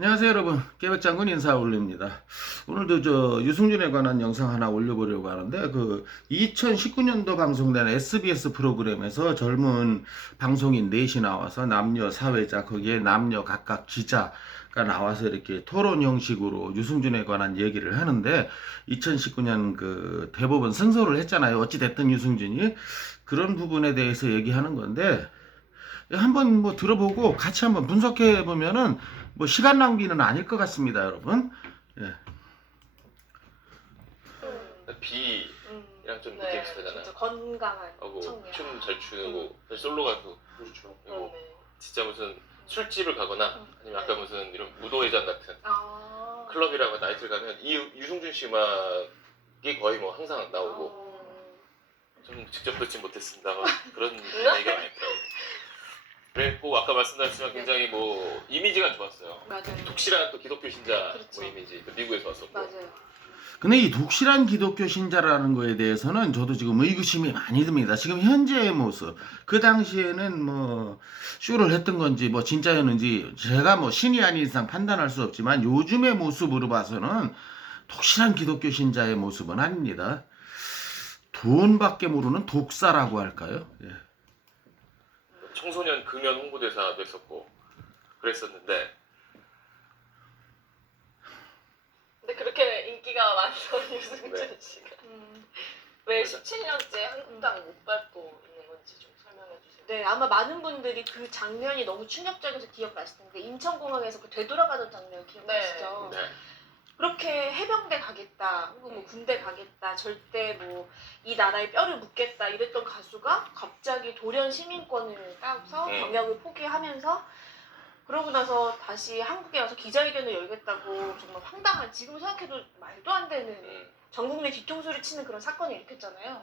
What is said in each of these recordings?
안녕하세요 여러분, 깨백장군 인사 올립니다. 오늘도 유승준에 관한 영상 하나 올려보려고 하는데, 2019년도 방송된 SBS 프로그램에서 젊은 방송인 넷이 나와서 남녀 사회자, 거기에 남녀 각각 기자가 나와서 이렇게 토론 형식으로 유승준에 관한 얘기를 하는데, 2019년 그 대법원 승소를 했잖아요. 어찌됐든 유승준이 그런 부분에 대해서 얘기하는 건데, 한번 뭐 들어보고 같이 한번 분석해 보면은 뭐 시간 낭비는 아닐 것 같습니다, 여러분. 예. B랑 좀 느낌 네, 비슷하잖아. 진짜 건강한 하고 청년. 춤 잘 추고 사실 솔로 가수 그렇죠. 그리고 네. 진짜 무슨 술집을 가거나 아니면 아까 무슨 이런 무도회장 같은 아. 클럽이라고 나이트를 가면 이 유승준 씨 음악이 거의 뭐 항상 나오고 저는 직접 듣지 못했습니다만 그런 얘기가 많이 있더라고요. 그리고 아까 말씀드렸지만 굉장히 뭐 이미지가 좋았어요. 맞아요. 독실한 또 기독교 신자 그렇죠. 뭐 이미지 또 미국에서 왔었고 맞아요. 근데 이 독실한 기독교 신자라는 거에 대해서는 저도 지금 의구심이 많이 듭니다. 지금 현재의 모습, 그 당시에는 뭐 쇼를 했던 건지 뭐 진짜였는지 제가 뭐 신이 아닌 이상 판단할 수 없지만 요즘의 모습으로 봐서는 독실한 기독교 신자의 모습은 아닙니다. 돈밖에 모르는 독사라고 할까요? 예. 청소년 금연 홍보대사도 했었고 그랬었는데 근데 그렇게 인기가 많던 유승준 네. 씨가 왜 17년째 한국당 못 밟고 있는 건지 좀 설명해 주세요. 네, 아마 많은 분들이 그 장면이 너무 충격적이어서 기억나실 텐데 인천공항에서 그 되돌아가던 장면 기억나시죠? 네. 그렇게 해병대 가겠다, 혹은 뭐 군대 가겠다, 절대 뭐 이 나라에 뼈를 묻겠다 이랬던 가수가 갑자기 돌연 시민권을 따서 병역을 포기하면서 그러고 나서 다시 한국에 와서 기자회견을 열겠다고 정말 황당한, 지금 생각해도 말도 안 되는 전 국민 뒤통수를 치는 그런 사건을 일으켰잖아요.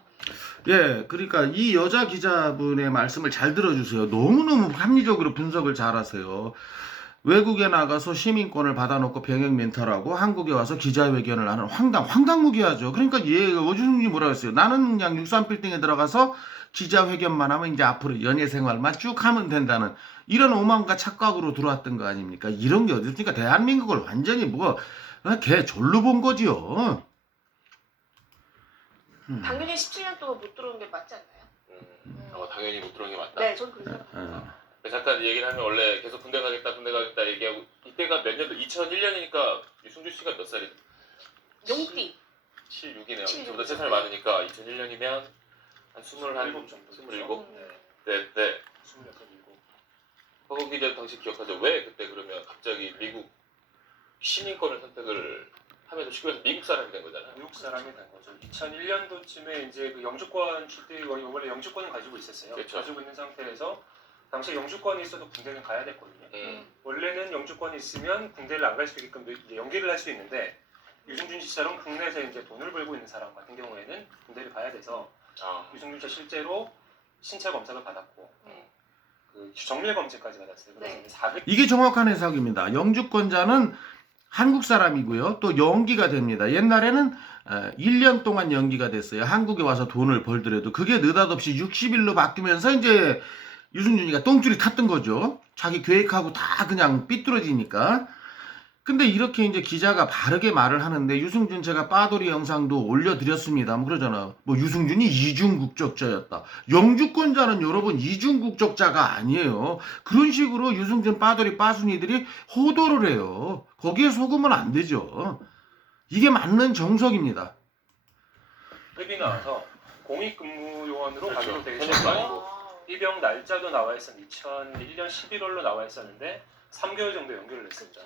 예, 그러니까 이 여자 기자분의 말씀을 잘 들어주세요. 너무너무 합리적으로 분석을 잘 하세요. 외국에 나가서 시민권을 받아놓고 병역 멘탈하고 한국에 와서 기자회견을 하는 황당무계하죠. 그러니까 어준이 뭐라 그랬어요. 나는 그냥 63빌딩에 들어가서 기자회견만 하면 이제 앞으로 연예생활만 쭉 하면 된다는 이런 오만과 착각으로 들어왔던 거 아닙니까? 이런 게 어디 있습니까? 대한민국을 완전히 개 졸로 본 거지요. 당연히 17년 동안 못 들어온 게 맞지 않나요? 당연히 못 들어온 게 맞다. 네, 전 그렇게 생각합니다. 잠깐 얘기를 하면 원래 계속 군대 가겠다 얘기하고 이때가 몇 년도 2001년이니까 유승준 씨가 몇 살이? 용띠. 76이네요. 76. 저보다 3살 많으니까 2001년이면 한 21, 27. 네, 네. 26, 27. 허국 기자 당시 기억하죠? 왜 그때 그러면 갑자기 미국 시민권을 선택을 하면서 쉽게 해서 미국 사람이 된 거잖아요. 미국 사람이 된 거죠. 2001년도쯤에 이제 그 영주권 취득 원래 영주권을 가지고 있었어요. 그렇죠. 가지고 있는 상태에서 당시에 영주권이 있어도 군대는 가야 됐거든요. 원래는 영주권이 있으면 군대를 안 갈 수 있게끔 이제 연기를 할 수 있는데 유승준 씨처럼 국내에서 이제 돈을 벌고 있는 사람 같은 경우에는 군대를 가야 돼서 유승준 씨가 실제로 신체 검사를 받았고 그 정밀 검진까지 받았어요. 그래서 네. 이제 400. 이게 정확한 해석입니다. 영주권자는 한국 사람이고요. 또 연기가 됩니다. 옛날에는 1년 동안 연기가 됐어요. 한국에 와서 돈을 벌더라도 그게 느닷없이 60일로 바뀌면서 이제 유승준이가 똥줄이 탔던 거죠. 자기 계획하고 다 그냥 삐뚤어지니까. 근데 이렇게 이제 기자가 바르게 말을 하는데 유승준 제가 빠돌이 영상도 올려드렸습니다. 뭐 그러잖아. 뭐 유승준이 이중국적자였다. 영주권자는 여러분 이중국적자가 아니에요. 그런 식으로 유승준 빠돌이 빠순이들이 호도를 해요. 거기에 속으면 안 되죠. 이게 맞는 정석입니다. 이 나와서 공익근무 요원으로 그렇죠. 가지고 되게 현역도 좋아요. 아니고. 입영 날짜도 나와 있었는데 2001년 11월로 나와 있었는데 3개월 정도 연결을 했습니다.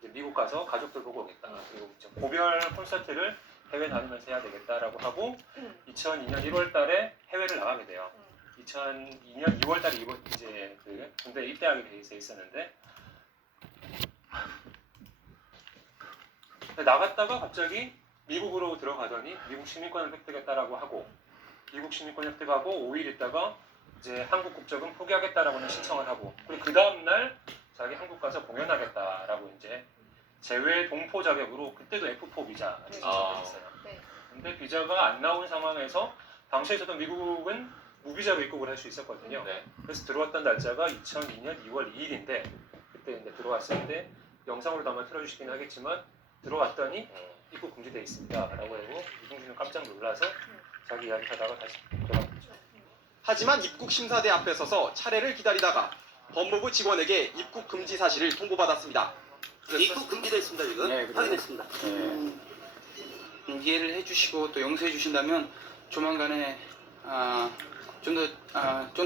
이제 미국 가서 가족들 보고 오겠다. 그리고 이제 고별 콘서트를 해외 다니면서 해야 되겠다라고 하고 2002년 1월 달에 해외를 나가게 돼요. 2002년 2월 달에 이제 그 군대에 입대하게 돼 있었는데 나갔다가 갑자기 미국으로 들어가더니 미국 시민권을 획득했다라고 하고 미국 시민권 획득하고 5일 있다가 이제 한국 국적은 포기하겠다라고는 신청을 하고 그리고 그 다음날 자기 한국 가서 공연하겠다라고 이제 제외 동포 자격으로 그때도 F4 비자를 신청을 했어요. 네. 근데 비자가 안 나온 상황에서 당시에서도 미국은 무비자로 입국을 할 수 있었거든요. 네. 그래서 들어왔던 날짜가 2002년 2월 2일인데 그때 이제 들어왔었는데 영상으로 담아 틀어주시긴 하겠지만 들어왔더니 입국 금지돼 있습니다라고 하고 유승준은 깜짝 놀라서 자기 이야기하다가 다시 돌아갔죠. 하지만 입국 심사대 앞에 서서 차례를 기다리다가 법무부 직원에게 입국 금지 사실을 통보받았습니다. 입국 금지됐습니다 지금. 네, 그래요. 확인했습니다. 이해를 해주시고 또 용서해 주신다면 조만간에 좀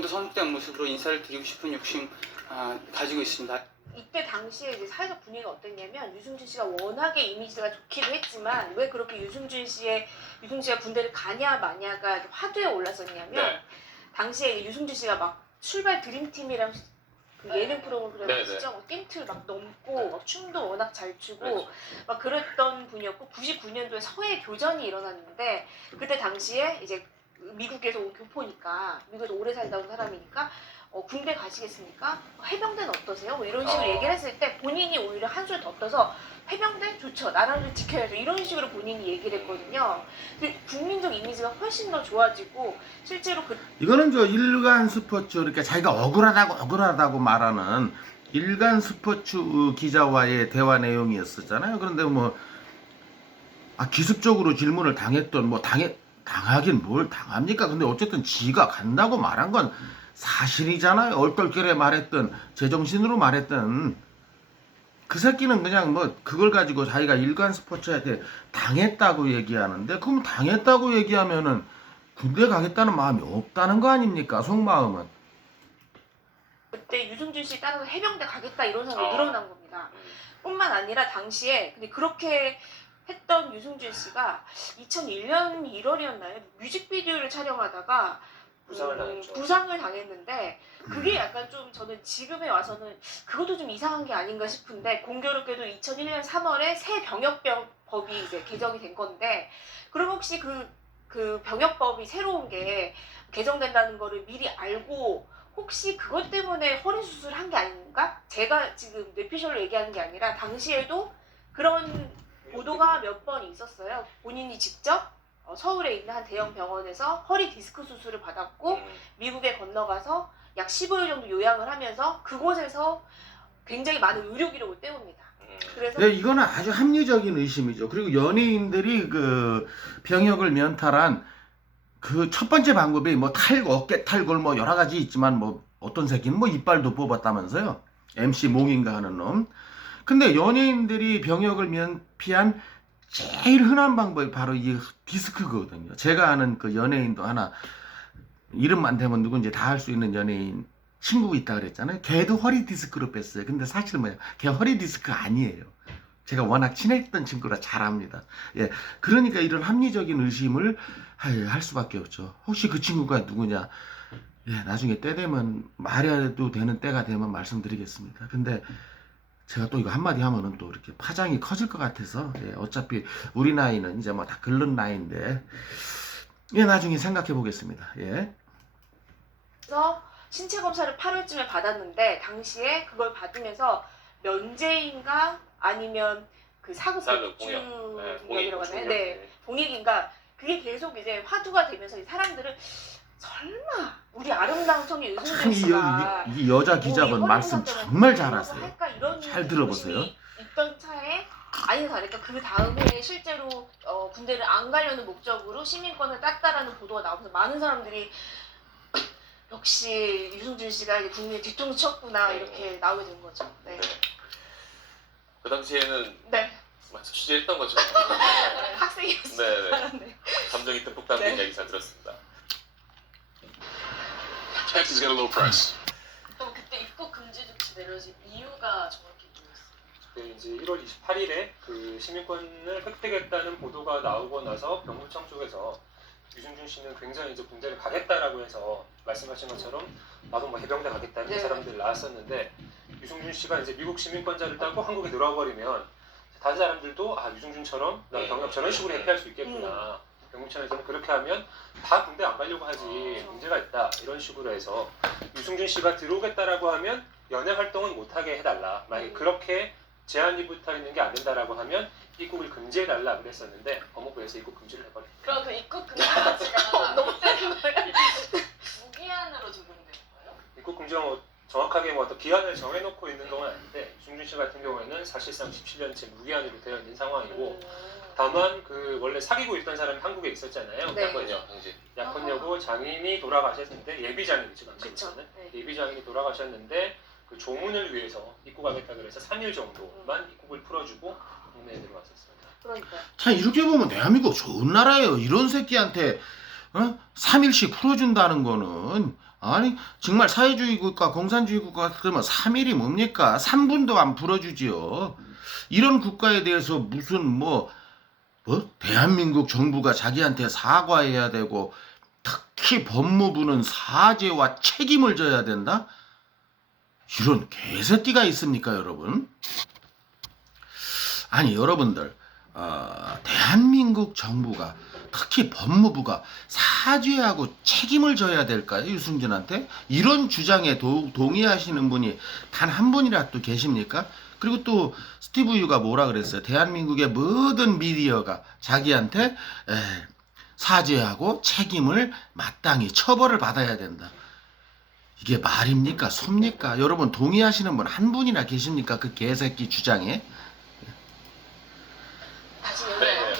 더 성숙된 모습으로 인사를 드리고 싶은 욕심 가지고 있습니다. 이때 당시에 이제 사회적 분위기가 어땠냐면 유승준 씨가 워낙에 이미지가 좋기도 했지만 왜 그렇게 유승준 씨가 군대를 가냐 마냐가 이렇게 화두에 올랐었냐면 네. 당시에 유승준 씨가 막 출발 드림팀이랑 그 예능 프로그램 네, 아시죠? 막 띵틀 막 넘고 네. 막 춤도 워낙 잘 추고 그렇죠. 막 그랬던 분이었고 99년도에 서해 교전이 일어났는데 그때 당시에 이제 미국에서 온 교포니까 미국에서 오래 살다 온 사람이니까 군대 가시겠습니까? 해병대는 어떠세요? 뭐 이런 식으로 얘기를 했을 때 본인이 오히려 한술 더 떠서 해병대 좋죠. 나라를 지켜야죠. 이런 식으로 본인이 얘기를 했거든요. 근데 국민적 이미지가 훨씬 더 좋아지고 실제로 이거는 저 일간 스포츠 그러니까 자기가 억울하다고 말하는 일간 스포츠 기자와의 대화 내용이었었잖아요. 그런데 뭐 기습적으로 질문을 당했던 당하긴 뭘 당합니까? 근데 어쨌든 지가 간다고 말한 건 사실이잖아요. 얼떨결에 말했던 제정신으로 말했던 그 새끼는 그냥 뭐 그걸 가지고 자기가 일간 스포츠한테 당했다고 얘기하는데 그럼 당했다고 얘기하면은 군대 가겠다는 마음이 없다는 거 아닙니까? 속마음은. 그때 유승준 씨 따라서 해병대 가겠다 이런 사람이 늘어난 겁니다. 뿐만 아니라 당시에 근데 그렇게 했던 유승준 씨가 2001년 1월이었나요? 뮤직비디오를 촬영하다가 부상을 당했는데 그게 약간 좀 저는 지금에 와서는 그것도 좀 이상한 게 아닌가 싶은데 공교롭게도 2001년 3월에 새 병역법이 이제 개정이 된 건데 그럼 혹시 그 병역법이 새로운 게 개정된다는 거를 미리 알고 혹시 그것 때문에 허리 수술을 한 게 아닌가? 제가 지금 뇌피셜로 얘기하는 게 아니라 당시에도 그런 보도가 몇 번 있었어요. 본인이 직접 서울에 있는 한 대형 병원에서 허리 디스크 수술을 받았고 미국에 건너가서 약 15일 정도 요양을 하면서 그곳에서 굉장히 많은 의료 기록을 떼웁니다. 그래서 네, 이거는 아주 합리적인 의심이죠. 그리고 연예인들이 그 병역을 면탈한 그 첫 번째 방법이 뭐 어깨 탈골 뭐 여러 가지 있지만 뭐 어떤 새끼는 뭐 이빨도 뽑았다면서요. MC 몽인가 하는 놈. 근데 연예인들이 병역을 면피한 제일 흔한 방법이 바로 이 디스크거든요. 제가 아는 그 연예인도 하나 이름만 대면 누군지 다 알 수 있는 연예인 친구가 있다 그랬잖아요. 걔도 허리 디스크로 뺐어요. 근데 사실 뭐야? 걔 허리 디스크 아니에요. 제가 워낙 친했던 친구라 잘 압니다. 예, 그러니까 이런 합리적인 의심을 할 수밖에 없죠. 혹시 그 친구가 누구냐? 예, 나중에 때 되면 말해도 되는 때가 되면 말씀드리겠습니다. 근데 제가 또 이거 한마디 하면은 또 이렇게 파장이 커질 것 같아서 예, 어차피 우리 나이는 이제 뭐 다 긁는 나이인데 예, 나중에 생각해 보겠습니다. 예. 그래서 신체 검사를 8월쯤에 받았는데 당시에 그걸 받으면서 면제인가 아니면 그 사급 공익이라고 하나요? 네, 공익인가 그게 계속 이제 화두가 되면서 이 사람들은 설마 우리 아름다운 성의 유승준 참 씨가 이 여자 기자분 말씀 정말 잘하세요. 잘 들어보세요. 있던 차에 아닌 다를까 그 다음에 실제로 군대를 안 가려는 목적으로 시민권을 땄다라는 보도가 나오면서 많은 사람들이 역시 유승준 씨가 이제 국민의 뒤통수 쳤구나 이렇게 나오게 된 거죠. 네. 그 당시에는 네. 마치 취재했던 거죠. 학생이었어요. 네. 감정이 듬뿍 담긴 네. 이야기 잘 들었습니다. Texas got a low price. 그럼 그때 입국 금지 조치 내려진 이유가 정확히 뭐였어요? 그때 이제 1월 28일에 그 시민권을 획득했다는 보도가 나오고 나서 병무청 쪽에서 유승준 씨는 굉장히 이제 군대를 가겠다라고 해서 말씀하신 것처럼 나도 뭐 해병대 가겠다는 네. 사람들이 나왔었는데 유승준 씨가 이제 미국 시민권자를 따고 한국에 들어와 버리면 다른 사람들도 유승준처럼 나 병역 저런 식으로 회피할 수 있겠구나. 병무청에서는 그렇게 하면 다 군대 안 가려고 하지 문제가 있다 이런 식으로 해서 유승준 씨가 들어오겠다라고 하면 연애 활동은 못하게 해달라. 만약에 그렇게 제한이 붙어 있는 게 안 된다라고 하면 입국을 금지해달라 그랬었는데 법무부에서 입국 금지를 해버렸다. 그럼 그 입국 금지 조치가 너무 때린 거예요. 무기한으로 적용된 거예요? 입국 금지가 정확하게 뭐 어떤 기한을 정해놓고 있는 건 아닌데 유승준 씨 같은 경우에는 사실상 17년째 무기한으로 되어 있는 상황이고 다만 그 원래 사귀고 있던 사람이 한국에 있었잖아요. 네. 약혼녀 당시. 약혼녀고 장인이 돌아가셨는데 예비 장인이죠 그쵸. 당시에는 네. 예비 장인이 돌아가셨는데 그 조문을 위해서 입국하겠다 그래서 3일 정도만 입국을 풀어주고 국내에 들어왔었습니다. 그러니까 참 이렇게 보면 대한민국 좋은 나라예요. 이런 새끼한테 3일씩 풀어준다는 거는 아니 정말 사회주의 국가 공산주의 국가 그러면 3일이 뭡니까? 3분도 안 풀어주지요. 이런 국가에 대해서 무슨 뭐 대한민국 정부가 자기한테 사과해야 되고 특히 법무부는 사죄와 책임을 져야 된다? 이런 개새끼가 있습니까 여러분? 아니 여러분들 대한민국 정부가 특히 법무부가 사죄하고 책임을 져야 될까요? 유승준한테? 이런 주장에 동의하시는 분이 단 한 분이라도 계십니까? 그리고 또 스티브 유가 뭐라 그랬어요? 대한민국의 모든 미디어가 자기한테 사죄하고 책임을 마땅히 처벌을 받아야 된다. 이게 말입니까? 섭니까? 여러분 동의하시는 분 한 분이나 계십니까? 그 개새끼 주장에? 다시 네. 얘기해요.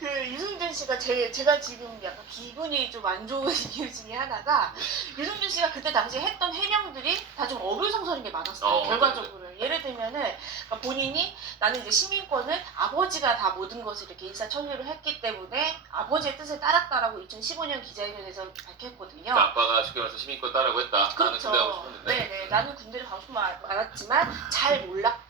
그 유승준 씨가 제가 지금 약간 기분이 좀 안 좋은 이유 중에 하나가 유승준 씨가 그때 당시에 했던 해명들이 다 좀 어불성설인 게 많았어요. 결과적으로. 예를 들면은 그러니까 본인이 나는 이제 시민권을 아버지가 다 모든 것을 이렇게 인사천리를 했기 때문에 아버지의 뜻을 따랐다라고 2015년 기자회견에서 밝혔거든요. 그러니까 아빠가 쉽게 말해서 시민권 따라고 했다. 나는 그렇죠. 군대 가고 싶었는데. 네네. 나는 군대를 가고 싶은 많았지만 잘 몰랐다.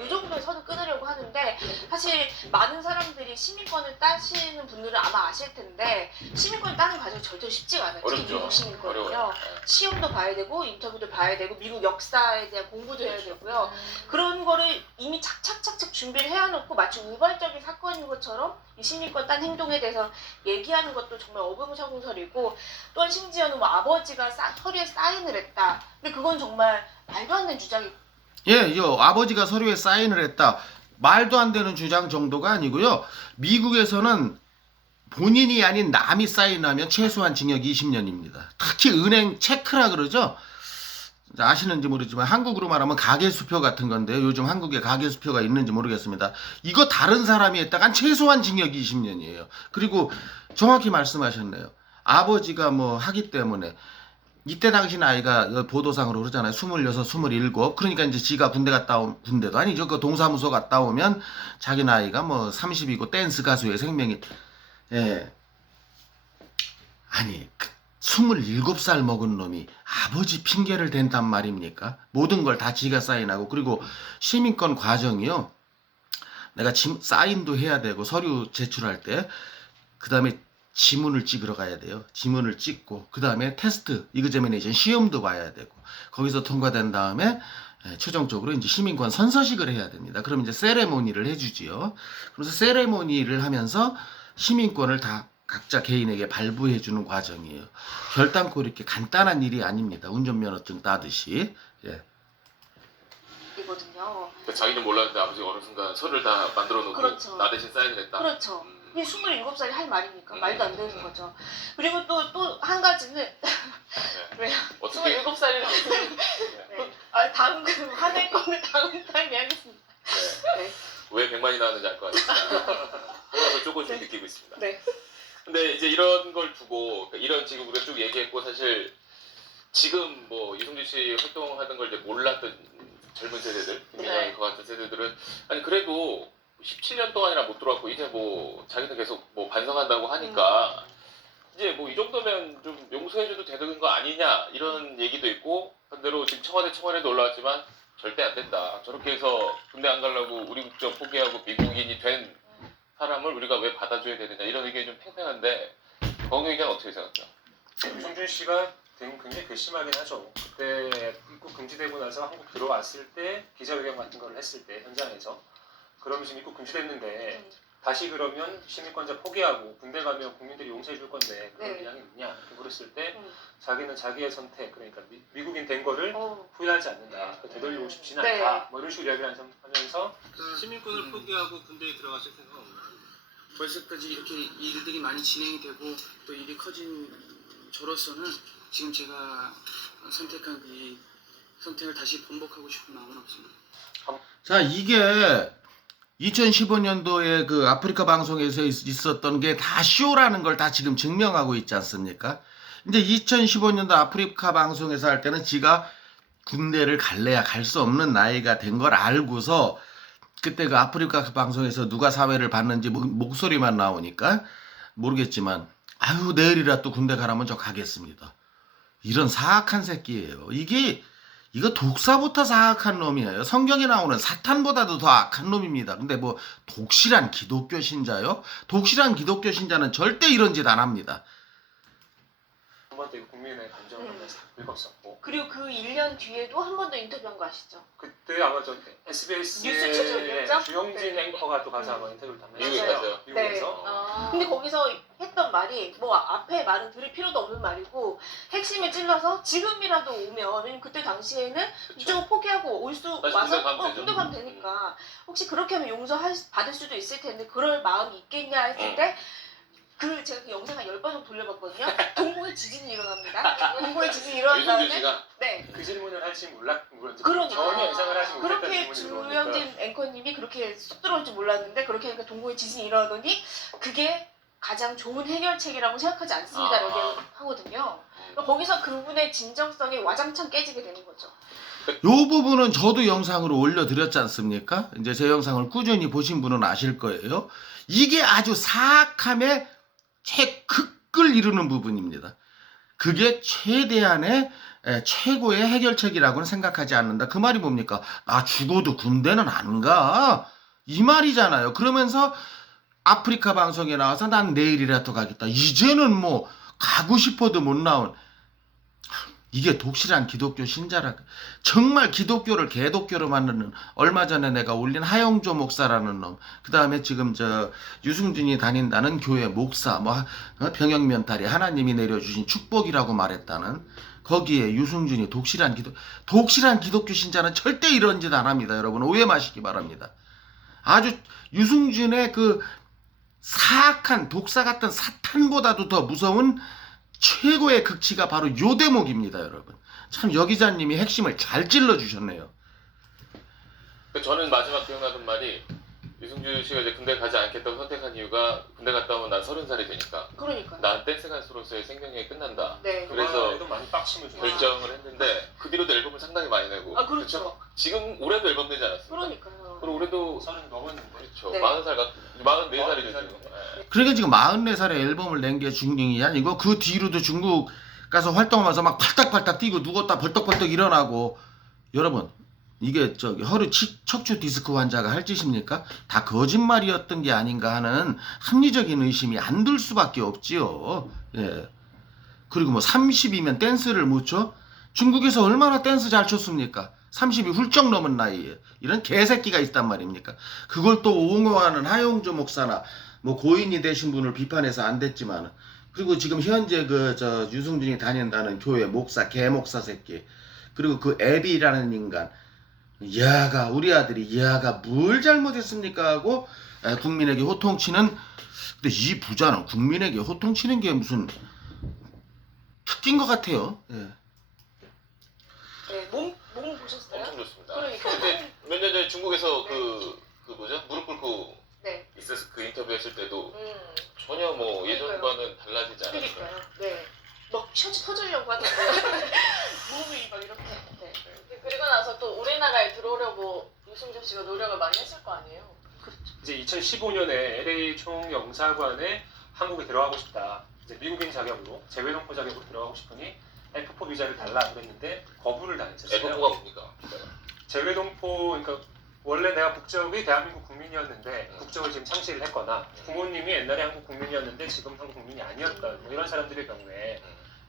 이 정도의 선을 끊으려고 하는데 사실 많은 사람들이 시민권을 따시는 분들은 아마 아실 텐데 시민권을 따는 과정이 절대 쉽지가 않아요. 특히 어렵죠. 미국 시민권은요. 어려워요. 시험도 봐야 되고 인터뷰도 봐야 되고 미국 역사에 대한 공부도 해야 되고요. 그런 거를 이미 착착착착 준비를 해놓고 마치 우발적인 사건인 것처럼 이 시민권 딴 행동에 대해서 얘기하는 것도 정말 어불성설이고 또한 심지어는 뭐 아버지가 서류에 사인을 했다. 근데 그건 정말 말도 안 되는 주장이 예, 아버지가 서류에 사인을 했다. 말도 안 되는 주장 정도가 아니고요. 미국에서는 본인이 아닌 남이 사인하면 최소한 징역 20년입니다. 특히 은행 체크라 그러죠. 아시는지 모르지만 한국으로 말하면 가계수표 같은 건데 요즘 한국에 가계수표가 있는지 모르겠습니다. 이거 다른 사람이 했다간 최소한 징역 20년이에요. 그리고 정확히 말씀하셨네요. 아버지가 뭐 하기 때문에 이때 당시 나이가 보도상으로 그러잖아요. 26, 27. 그러니까 이제 지가 군대 갔다 온 군대도 아니죠. 그 동사무소 갔다 오면 자기 나이가 뭐 30이고 댄스 가수의 생명이 아니 27살 먹은 놈이 아버지 핑계를 댄단 말입니까? 모든 걸 다 지가 사인하고 그리고 시민권 과정이요. 내가 사인도 해야 되고 서류 제출할 때 그 다음에 지문을 찍으러 가야 돼요. 지문을 찍고 그 다음에 테스트 이그제미네이션 시험도 봐야 되고 거기서 통과된 다음에 최종적으로 이제 시민권 선서식을 해야 됩니다. 그럼 이제 세레모니를 해주지요. 그래서 세레모니를 하면서 시민권을 다 각자 개인에게 발부해주는 과정이에요. 결단코 이렇게 간단한 일이 아닙니다. 운전면허증 따듯이. 예. 이거든요. 그러니까 자기는 몰랐는데 아버지가 어느 순간 서류를 다 만들어 놓고 그렇죠. 나 대신 사인을 했다. 그렇죠. 이게 27살이 할 말입니까? 말도 안 되는 거죠. 그리고 또 한 가지는 왜요? 어떻게 27살이라고. 네. 다음 화낼 거는 다음 타임에 하겠습니다. 네. 왜 100만이 나왔는지 알 거 아닙니까? 하면서 조금씩 느끼고 있습니다. 네. 근데 이제 이런 걸 두고 이런 지금 우리가 쭉 얘기했고 사실 지금 뭐 유승준 씨 활동하는 걸 이제 몰랐던 젊은 세대들, 김민영 그 같은 세대들은 아니 그래도 17년 동안이나 못 들어왔고 이제 뭐 자기는 계속 뭐 반성한다고 하니까 이제 뭐 이 정도면 좀 용서해줘도 되는 거 아니냐 이런 얘기도 있고 반대로 지금 청와대도 올라왔지만 절대 안 된다. 저렇게 해서 군대 안 가려고 우리 국적 포기하고 미국인이 된 사람을 우리가 왜 받아줘야 되느냐 이런 의견이 좀 팽팽한데 정의 의견 어떻게 생각해요? 유승준 씨가 굉장히 괘씸하긴 하죠. 그때 입국 금지되고 나서 한국 들어왔을 때 기자회견 같은 걸 했을 때 현장에서 그러면 지금 입국 금지됐는데 다시 그러면 시민권자 포기하고 군대 가면 국민들이 용서해 줄 건데 그런 네. 의향이 있냐 이렇게 물었을 때 자기는 자기의 선택 그러니까 미국인 된 거를 어. 후회하지 않는다. 되돌리고 싶지는 네. 않다. 뭐 이런 식으로 이야기를 하면서 시민권을 포기하고 군대에 들어가실 생각 없나요? 벌써까지 이렇게 일들이 많이 진행이 되고 또 일이 커진 저로서는 지금 제가 선택한 이 선택을 다시 번복하고 싶은 마음은 없습니다. 자, 이게 2015년도에 그 아프리카 방송에서 있었던 게 다 쇼라는 걸 다 지금 증명하고 있지 않습니까? 이제 2015년도 아프리카 방송에서 할 때는 지가 군대를 갈래야 갈 수 없는 나이가 된 걸 알고서 그때 그 아프리카 방송에서 누가 사회를 봤는지 목소리만 나오니까 모르겠지만 아유 내일이라 또 군대 가라면 저 가겠습니다. 이런 사악한 새끼예요. 이거 독사부터 사악한 놈이에요. 성경에 나오는 사탄보다도 더 악한 놈입니다. 근데 뭐 독실한 기독교 신자요? 독실한 기독교 신자는 절대 이런 짓 안 합니다. 한 번 더 국민의 감정을 읽었었고 그리고 그 1년 뒤에도 한 번 더 인터뷰한 거 아시죠? 그때 아마 저 SBS의 뉴스 최초였죠? 주영진 네. 앵커가 또 가서 아마 인터뷰를 미국에 담당했어요. 갔어요. 미국에서. 아. 근데 거기서 했던 말이 뭐 앞에 말은 들을 필요도 없는 말이고 핵심에 찔러서 지금이라도 오면 왜냐면 그때 당시에는 이쪽을 포기하고 올 수 다시 와서 군대 가면 되죠. 군대 가면 되니까 혹시 그렇게 하면 받을 수도 있을 텐데 그럴 마음이 있겠냐 했을 때 제가 그 영상 한 10번 정도 돌려봤거든요. 동공에 지진이 일어납니다. 동공에 지진이 일어난 유승준 다음에 씨가 네. 그 질문을 할지 물론 그러니까. 전혀 예상을 하지 못했던 그렇게 질문이 주영진 들어오니까 앵커님이 그렇게 쏙 들어올 줄 몰랐는데 그렇게 하니까 동공에 지진이 일어나더니 그게 가장 좋은 해결책이라고 생각하지 않습니다. 라고 하거든요. 거기서 그분의 진정성이 와장창 깨지게 되는 거죠. 요 부분은 저도 영상으로 올려드렸지 않습니까? 이제 제 영상을 꾸준히 보신 분은 아실 거예요. 이게 아주 사악함의 극을 이루는 부분입니다. 그게 최대한의 최고의 해결책이라고는 생각하지 않는다. 그 말이 뭡니까? 나 죽어도 군대는 안 가. 이 말이잖아요. 그러면서 아프리카 방송에 나와서 난 내일이라도 가겠다. 이제는 뭐 가고 싶어도 못 나온 이게 독실한 기독교 신자라. 정말 기독교를 개독교로 만드는 얼마 전에 내가 올린 하영조 목사라는 놈, 그 다음에 지금 저 유승준이 다닌다는 교회 목사, 뭐 병역면탈이 하나님이 내려주신 축복이라고 말했다는 거기에 유승준이 독실한 기독교 신자는 절대 이런 짓 안 합니다. 여러분 오해 마시기 바랍니다. 아주 유승준의 그 사악한 독사 같은 사탄보다도 더 무서운 최고의 극치가 바로 요 대목입니다, 여러분. 참 여 기자님이 핵심을 잘 찔러주셨네요. 저는 마지막 기억나는 말이 유승준 씨가 이제 군대 가지 않겠다고 선택한 이유가 군대 갔다 오면 난 30살이 되니까 그러니까요. 난 댄스 가수로서의 생명력이 끝난다. 네. 그래서 그래서 많이 빡침을 줬어요. 결정을 했는데 그 뒤로도 앨범을 상당히 많이 내고 아, 그렇죠. 지금 올해도 앨범 내지 않았습니까? 그러니까요. 그리고 올해도 30 넘었는데 그렇죠. 네. 44살이죠 지금. 그러니까 지금 44살에 앨범을 낸 게 중요이 아니고 그 뒤로도 중국 가서 활동하면서 막 팔딱팔딱 뛰고 누웠다 벌떡벌떡 일어나고. 여러분 이게 저기 허리 척추 디스크 환자가 할 짓입니까? 다 거짓말이었던 게 아닌가 하는 합리적인 의심이 안 들 수밖에 없지요. 예. 그리고 뭐 30이면 댄스를 못 춰? 중국에서 얼마나 댄스 잘 췄습니까? 30이 훌쩍 넘은 나이에 이런 개새끼가 있단 말입니까? 그걸 또 옹호하는 하용조 목사나 뭐 고인이 되신 분을 비판해서 안 됐지만, 그리고 지금 현재 그 저 유승준이 다닌다는 교회 목사 개목사 새끼, 그리고 그 애비라는 인간, 야가 우리 아들이 야가 뭘 잘못했습니까 하고 국민에게 호통치는. 근데 이 부자는 국민에게 호통치는 게 무슨 특기인 것 같아요. 예. 네, 몸 보셨어요? 엄청 좋습니다. 그러니까. 근데 몇 년 전에 중국에서 그 뭐죠? 무릎 꿇고 네. 있었을 그 인터뷰 했을 때도 전혀 뭐 예전과는 달라지지 않았어요. 그러니까요. 네. 막 터지려고 하던데 몸이 막 이렇게. 네. 그리고 나서 또 우리나라에 들어오려고 유승준 씨가 노력을 많이 했을 거 아니에요? 이제 2015년에 LA 총영사관에 한국에 들어가고 싶다. 이제 미국인 자격으로 재외동포 자격으로 들어가고 싶으니 F4 비자를 달라 그랬는데 거부를 당했었어요. F4가 뭡니까? 재외동포, 그러니까 원래 내가 국적이 대한민국 국민이었는데 국적을 지금 상실을 했거나 부모님이 옛날에 한국 국민이었는데 지금 한국 국민이 아니었다. 뭐 이런 사람들의 경우에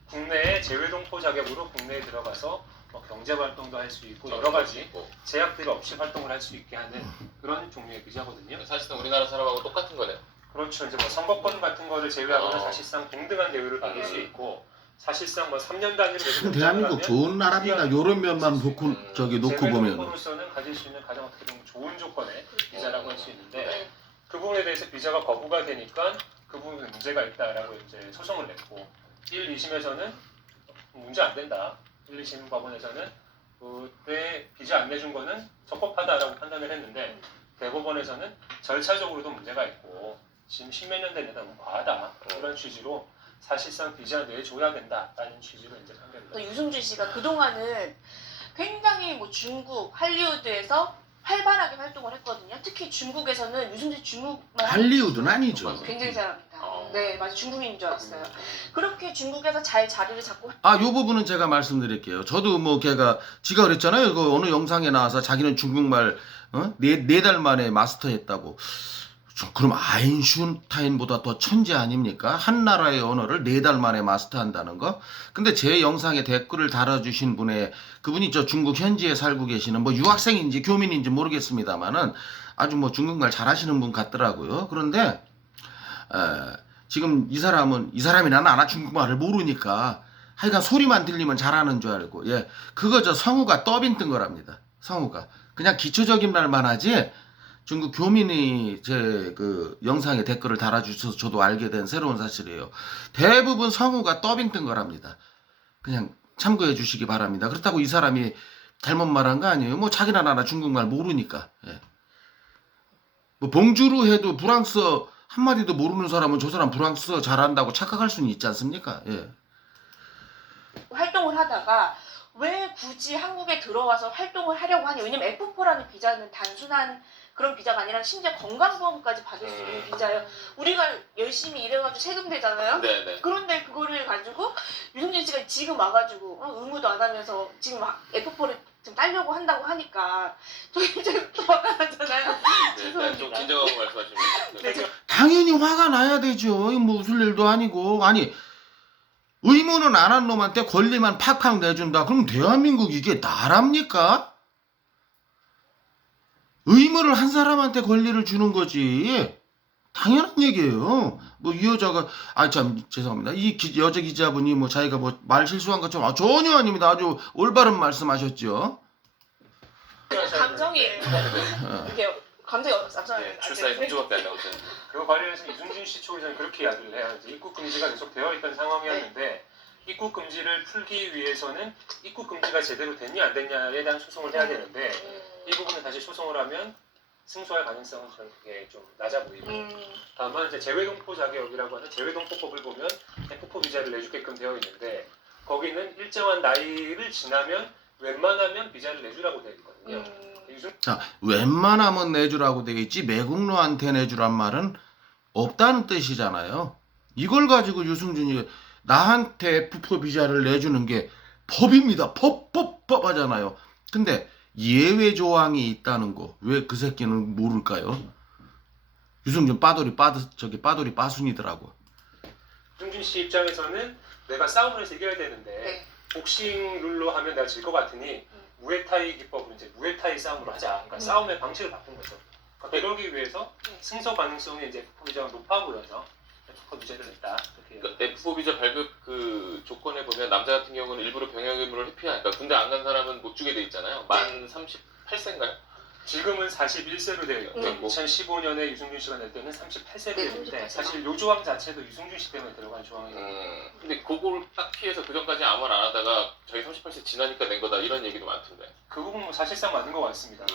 국내에 재외동포 자격으로 국내에 들어가서 뭐 경제 활동도 할 수 있고 여러 가지 제약들이 없이 활동을 할 수 있게 하는 그런 종류의 비자거든요. 사실상 우리나라 사람하고 똑같은 거네요. 그렇죠. 이제 뭐 선거권 같은 거를 제외하고는 사실상 동등한 대우를 받을 수 있고 사실상 뭐 3년 단위로 참 대한민국 좋은 나라입니다. 요런 면만 놓고 놓고 보면. 재외동포로서는 가질 수 있는 가장 어떻게 보면 좋은 조건의 비자라고 할 수 있는데 그 부분에 대해서 비자가 거부가 되니까 그 부분에 문제가 있다라고 이제 소송을 냈고 1, 2심에서는 문제 안 된다. 1, 2심 법원에서는 그때 비자 안 내준 거는 적법하다라고 판단을 했는데 대법원에서는 절차적으로도 문제가 있고 지금 십몇 년 되니까 너무 과하다. 이런 취지로 사실상 비자 내줘야 된다라는 취지로 이제 판결을 또 유승준 씨가 그동안은 굉장히 뭐 중국, 할리우드에서 활발하게 활동을 했거든요. 특히 중국에서는 유승준 중국말 할리우드는 아니죠. 굉장히 잘합니다. 네, 맞아 중국인인 줄 알았어요. 그렇게 중국에서 잘 자리를 잡고 아, 요 부분은 제가 말씀드릴게요. 저도 뭐 지가 그랬잖아요. 그 어느 영상에 나와서 자기는 중국말 네 달 만에 마스터했다고. 그럼 아인슈타인보다 더 천재 아닙니까? 한 나라의 언어를 4달 만에 마스터한다는 거? 근데 제 영상에 댓글을 달아주신 그분이 저 중국 현지에 살고 계시는 뭐 유학생인지 교민인지 모르겠습니다만은 아주 뭐 중국말 잘하시는 분 같더라고요. 그런데 지금 이 사람이 나는 아나 중국말을 모르니까 하여간 소리만 들리면 잘하는 줄 알고, 예, 그거 저 성우가 더빙 뜬 거랍니다. 성우가 그냥 기초적인 말만 하지. 중국 교민이 제 그 영상에 댓글을 달아주셔서 저도 알게 된 새로운 사실이에요. 대부분 성우가 더빙 뜬 거랍니다. 그냥 참고해 주시기 바랍니다. 그렇다고 이 사람이 잘못 말한 거 아니에요. 뭐 자기 나라 중국말 모르니까. 예. 뭐 봉주르 해도 프랑스어 한마디도 모르는 사람은 저 사람 프랑스어 잘한다고 착각할 수는 있지 않습니까? 예. 활동을 하다가 왜 굳이 한국에 들어와서 활동을 하려고 하냐. 왜냐면 F4라는 비자는 단순한 그런 비자가 아니라 심지어 건강보험까지 받을 수 있는 비자예요. 우리가 열심히 일해가지고 세금 내잖아요. 네네. 그런데 그거를 가지고 유승준 씨가 지금 와가지고 의무도 안 하면서 지금 F4를 지금 따려고 한다고 하니까 저 이제 또 화가 나잖아요. 네, 일단 좀 진정하고 말씀하시면 네, 당연히 화가 나야 되죠. 이거 뭐 웃을 일도 아니고. 아니, 의무는 안 한 놈한테 권리만 팍팍 내준다. 그럼 대한민국 이게 나랍니까? 의무를 한 사람한테 권리를 주는 거지. 당연한 얘기예요. 뭐 이 여자가 참 죄송합니다. 이 여자 기자분이 뭐 자기가 뭐 말 실수한 것처럼 전혀 아닙니다. 아주 올바른 말씀하셨죠. 감정이에요. 이게 감정이 앞서요. 네, 출사에 3주밖에 안 나오죠. 그 관련해서 유승준 씨 쪽에서는 그렇게 이야기를 해요. 이제 입국 금지가 계속 되어 있던 상황이었는데 입국 금지를 풀기 위해서는 입국 금지가 제대로 됐냐 안 됐냐에 대한 소송을 해야 되는데 이 부분은 다시 소송을 하면 승소할 가능성은 되게 좀 낮아 보이고 다만 이제 재외동포 자격이라고 하는 재외동포법을 보면 F4 비자를 내주게끔 되어 있는데 거기는 일정한 나이를 지나면 웬만하면 비자를 내주라고 되어 있거든요. 자, 웬만하면 내주라고 되겠지 매국노한테 내주란 말은 없다는 뜻이잖아요. 이걸 가지고 유승준이 나한테 F4 비자를 내주는 게 법입니다. 법 하잖아요. 근데 예외 조항이 있다는 거 왜 그 새끼는 모를까요? 유승준 빠돌이 빠순이더라고. 유승준 씨 입장에서는 내가 싸움을 해서 이겨야 되는데 네. 복싱 룰로 하면 내가 질 것 같으니 무에타이 기법으로 이제 무에타이 싸움으로 하자. 그러니까 싸움의 방식을 바꾼 거죠. 그러니까 그러기 위해서 승소 가능성이 이제 F4 비자가 높아 보여서 F4 비자를 냈다. 그러니까 F4 비자 발급 그 조건에 보면 남자 같은 경우는 일부러 병역 의무를 회피하니까 군대 안 간 사람은 못 주게 돼 있잖아요. 만 38세인가요? 지금은 41세로 되어 있고 2015년에 유승준 씨가 낼 때는 38세로 되어 있는데 사실 요 조항 자체도 유승준 씨 때문에 들어간 조항이에요. 근데 그걸 딱 피해서 그 전까지 아무 말 안 하다가 저희 38세 지나니까 낸 거다 이런 얘기도 많던데. 그 부분 뭐 사실상 맞는 것 같습니다.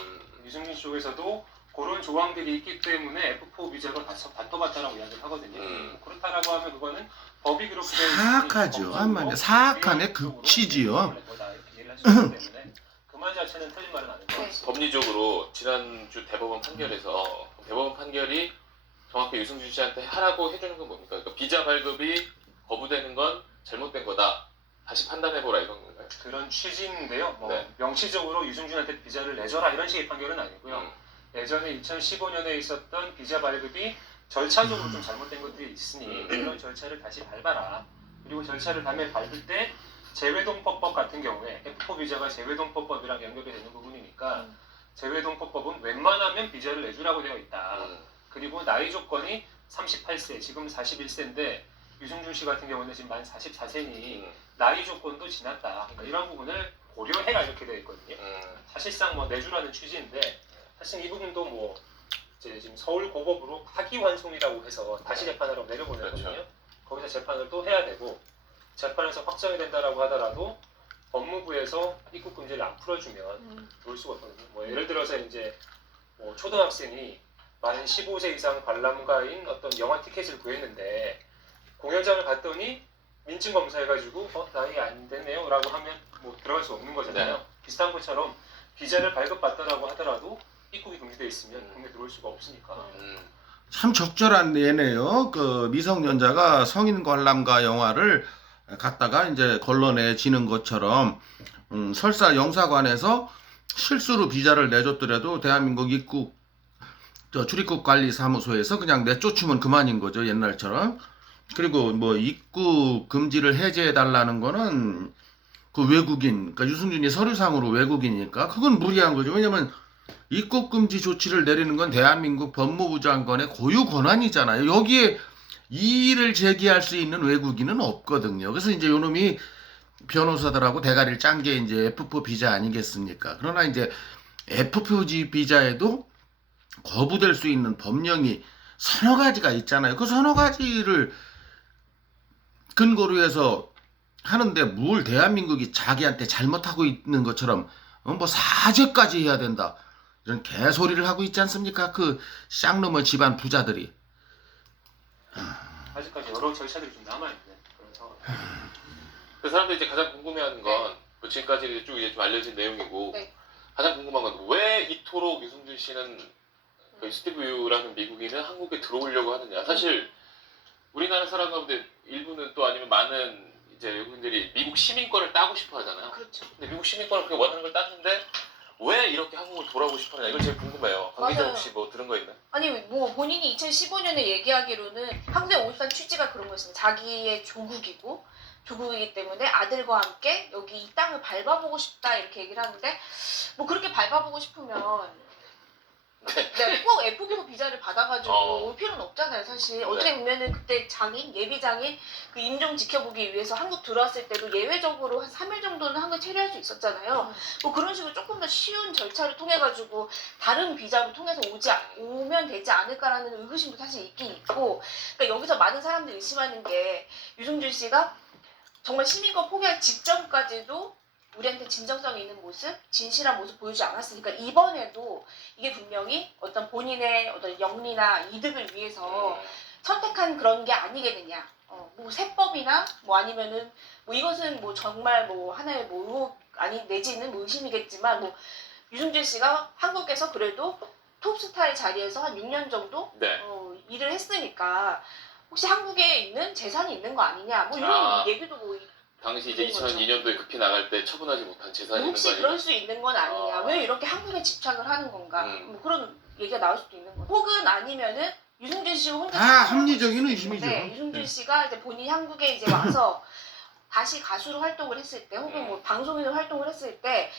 유승준 씨 쪽에서도 그런 조항들이 있기 때문에 F4 비자로 받아봤다라고 이야기를 하거든요. 그렇다라고 하면 그거는 법이 그렇게 사악하죠. 한마디로 사악한의 극치지요. 그 말 자체는 틀린 말은 아닌 것 같습니다. 법리적으로 지난주 대법원 판결에서 대법원 판결이 정확히 유승준 씨한테 하라고 해주는 건 뭡니까? 그러니까 비자 발급이 거부되는 건 잘못된 거다. 다시 판단해보라 이런 건가요? 그런 취지인데요. 뭐 네. 명시적으로 유승준한테 비자를 내줘라 이런 식의 판결은 아니고요. 예전에 2015년에 있었던 비자 발급이 절차적으로 좀 잘못된 것들이 있으니 그런 절차를 다시 밟아라. 그리고 절차를 다음에 밟을 때 재외동포법 같은 경우에 F4 비자가 재외동포법이랑 연결이 되는 부분이니까 재외동포법은 웬만하면 비자를 내주라고 되어 있다. 그리고 나이 조건이 38세, 지금 41세인데 유승준 씨 같은 경우는 지금 만 44세니 나이 조건도 지났다. 그러니까 이런 부분을 고려해라 이렇게 되어 있거든요. 사실상 뭐 내주라는 취지인데 사실 이 부분도 뭐 이제 지금 서울고법으로 파기환송이라고 해서 다시 재판하러 내려보내거든요. 그렇죠. 거기서 재판을 또 해야 되고 재판에서 확정이 된다라고 하더라도 법무부에서 입국 금지를 안 풀어주면 들어올 수가 없거든요. 뭐 예를 들어서 이제 뭐 초등학생이 만 15세 이상 관람가인 어떤 영화 티켓을 구했는데 공연장을 갔더니 민증 검사해가지고 나이 안 됐네요라고 하면 뭐 들어갈 수 없는 거잖아요. 네. 비슷한 것처럼 비자를 발급받더라고 하더라도 입국이 금지돼 있으면 국내 들어올 수가 없으니까. 참 적절한 예네요. 그 미성년자가 성인 관람가 영화를 갖다가 이제 걸러내지는 것처럼 설사 영사관에서 실수로 비자를 내줬더라도 대한민국 입국 출입국 관리 사무소에서 그냥 내쫓으면 그만인 거죠, 옛날처럼. 그리고 뭐 입국 금지를 해제해 달라는 거는 그 외국인, 그러니까 유승준이 서류상으로 외국인이니까 그건 무리한 거죠. 왜냐면 입국 금지 조치를 내리는 건 대한민국 법무부 장관의 고유 권한이잖아요. 여기에 이의를 제기할 수 있는 외국인은 없거든요. 그래서 이제 요놈이 변호사들하고 대가리를 짠 게 이제 F4 비자 아니겠습니까? 그러나 이제 F4 비자에도 거부될 수 있는 법령이 서너 가지가 있잖아요. 그 서너 가지를 근거로 해서 하는데 뭘 대한민국이 자기한테 잘못하고 있는 것처럼 뭐 사죄까지 해야 된다. 이런 개소리를 하고 있지 않습니까? 그 쌍놈의 집안 부자들이. 아직까지 여러 절차들이 좀 남아있는 그런 상황. 그 사람들이 이제 가장 궁금해하는 건 뭐 지금까지 쭉 이제 좀 알려진 내용이고 네. 가장 궁금한 건 왜 이토록 유승준 씨는 그 스티브 유라는 미국인은 한국에 들어오려고 하느냐. 사실 우리나라 사람 가운데 일부는 또 아니면 많은 이제 외국인들이 미국 시민권을 따고 싶어 하잖아요. 그렇죠. 근데 미국 시민권을 그렇게 원하는 걸 따는데 왜 이렇게 한국을 돌아오고 싶어 하느냐. 이걸 제일 궁금해요. 강 기자 맞아요. 혹시 뭐 들은 거 있나요? 아니 뭐 본인이 2015년에 얘기하기로는 한국에 오셨다는 취지가 그런 거였습니다. 자기의 조국이기 때문에 아들과 함께 여기 이 땅을 밟아보고 싶다 이렇게 얘기를 하는데 뭐 그렇게 밟아보고 싶으면 네, 꼭 F4 비자를 받아가지고 올 필요는 없잖아요, 사실. 어떻게 보면은 그때 예비장인 그 임종 지켜보기 위해서 한국 들어왔을 때도 예외적으로 한 3일 정도는 한국에 체류할 수 있었잖아요. 뭐 그런 식으로 조금 더 쉬운 절차를 통해가지고 다른 비자로 통해서 오면 되지 않을까라는 의구심도 사실 있긴 있고, 그러니까 여기서 많은 사람들이 의심하는 게 유승준 씨가 정말 시민권 포기할 직전까지도 우리한테 진정성 있는 모습, 진실한 모습 보여주지 않았으니까 이번에도 이게 분명히 어떤 본인의 어떤 영리나 이득을 위해서 선택한 그런 게 아니겠느냐. 뭐 세법이나 뭐 아니면은 뭐 이것은 뭐 정말 뭐 하나의 뭐 의혹 아니 내지는 뭐 의심이겠지만 뭐 유승준 씨가 한국에서 그래도 톱스타의 자리에서 한 6년 정도 네. 일을 했으니까 혹시 한국에 있는 재산이 있는 거 아니냐. 뭐 이런 얘기도 뭐 당시 이제 그런 거죠. 2002년도에 급히 나갈 때 처분하지 못한 재산이 있는 거 혹시 아니에요? 그럴 수 있는 건 아니냐. 왜 이렇게 한국에 집착을 하는 건가. 뭐 그런 얘기가 나올 수도 있는 거죠. 혹은 아니면은 유승준 씨 혼자 합리적인 의심이죠. 유승준 씨가 이제 본인이 한국에 이제 와서 다시 가수로 활동을 했을 때 혹은 뭐 방송인으로 활동을 했을 때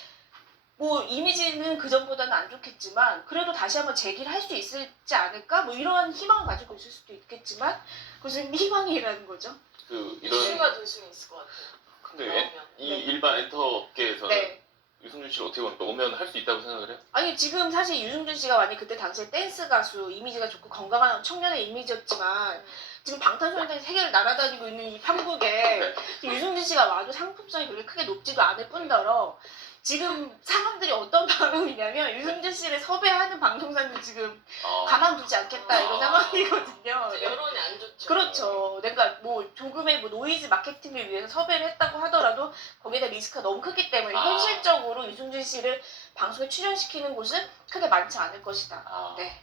뭐 이미지는 그 전보다는 안 좋겠지만 그래도 다시 한번 재기를 할 수 있지 않을까? 뭐 이런 희망을 가지고 있을 수도 있겠지만 그것은 희망이라는 거죠. 그 이슈가 이런 될 수는 있을 것 같아요. 근데 이 네. 일반 엔터 업계에서는 네. 유승준 씨를 어떻게 보면 오면 할 수 있다고 생각을 해요? 아니 지금 사실 유승준 씨가 만약 그때 당시에 댄스 가수 이미지가 좋고 건강한 청년의 이미지였지만 지금 방탄소년단이 세계를 날아다니고 있는 이 한국에 지금 유승준 씨가 와도 상품성이 그렇게 크게 높지도 않을 뿐더러 지금 사람들이 어떤 마음이냐면 유승준 씨를 섭외하는 방송사도 지금 가만두지 않겠다 이런 상황이거든요. 여론이 안 좋죠. 그렇죠. 그러니까 뭐 조금의 뭐 노이즈 마케팅을 위해서 섭외를 했다고 하더라도 거기에다 리스크가 너무 크기 때문에 현실적으로 유승준 씨를 방송에 출연시키는 곳은 크게 많지 않을 것이다. 네.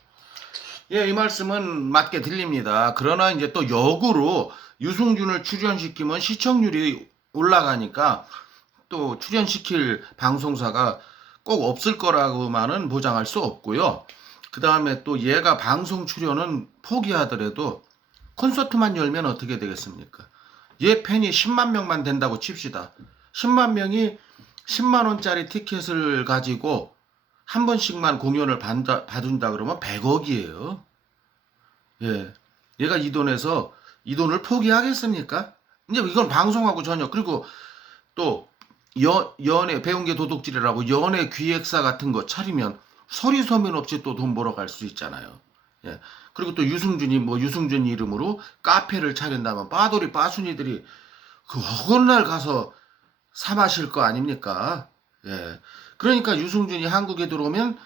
예, 이 말씀은 맞게 들립니다. 그러나 이제 또 역으로 유승준을 출연시키면 시청률이 올라가니까 또 출연시킬 방송사가 꼭 없을 거라고만은 보장할 수 없고요. 그 다음에 또 얘가 방송 출연은 포기하더라도 콘서트만 열면 어떻게 되겠습니까? 얘 팬이 10만 명만 된다고 칩시다. 10만 명이 10만 원짜리 티켓을 가지고 한 번씩만 공연을 봐준다 그러면 100억이에요. 예, 얘가 이 돈을 포기하겠습니까? 이제 이건 방송하고 전혀. 그리고 또 연예 배운 게 도둑질이라고 연예 기획사 같은 거 차리면 서리 서면 없이 또 돈 벌어갈 수 있잖아요. 예. 그리고 또 유승준 이름으로 카페를 차린다면 빠돌이 빠순이들이 그 어느 날 가서 사 마실 거 아닙니까? 예. 그러니까 유승준이 한국에 들어오면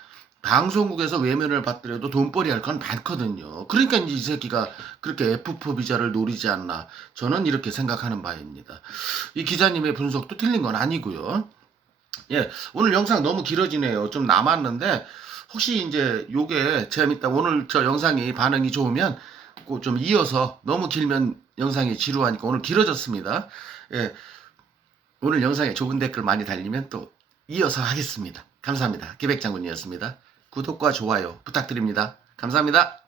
방송국에서 외면을 받더라도 돈벌이 할 건 많거든요. 그러니까 이제 이 새끼가 그렇게 F4 비자를 노리지 않나. 저는 이렇게 생각하는 바입니다. 이 기자님의 분석도 틀린 건 아니고요. 예, 오늘 영상 너무 길어지네요. 좀 남았는데 혹시 이제 요게 재밌다. 오늘 저 영상이 반응이 좋으면 꼭 좀 이어서 너무 길면 영상이 지루하니까 오늘 길어졌습니다. 예, 오늘 영상에 좋은 댓글 많이 달리면 또 이어서 하겠습니다. 감사합니다. 기백장군이었습니다. 구독과 좋아요 부탁드립니다. 감사합니다.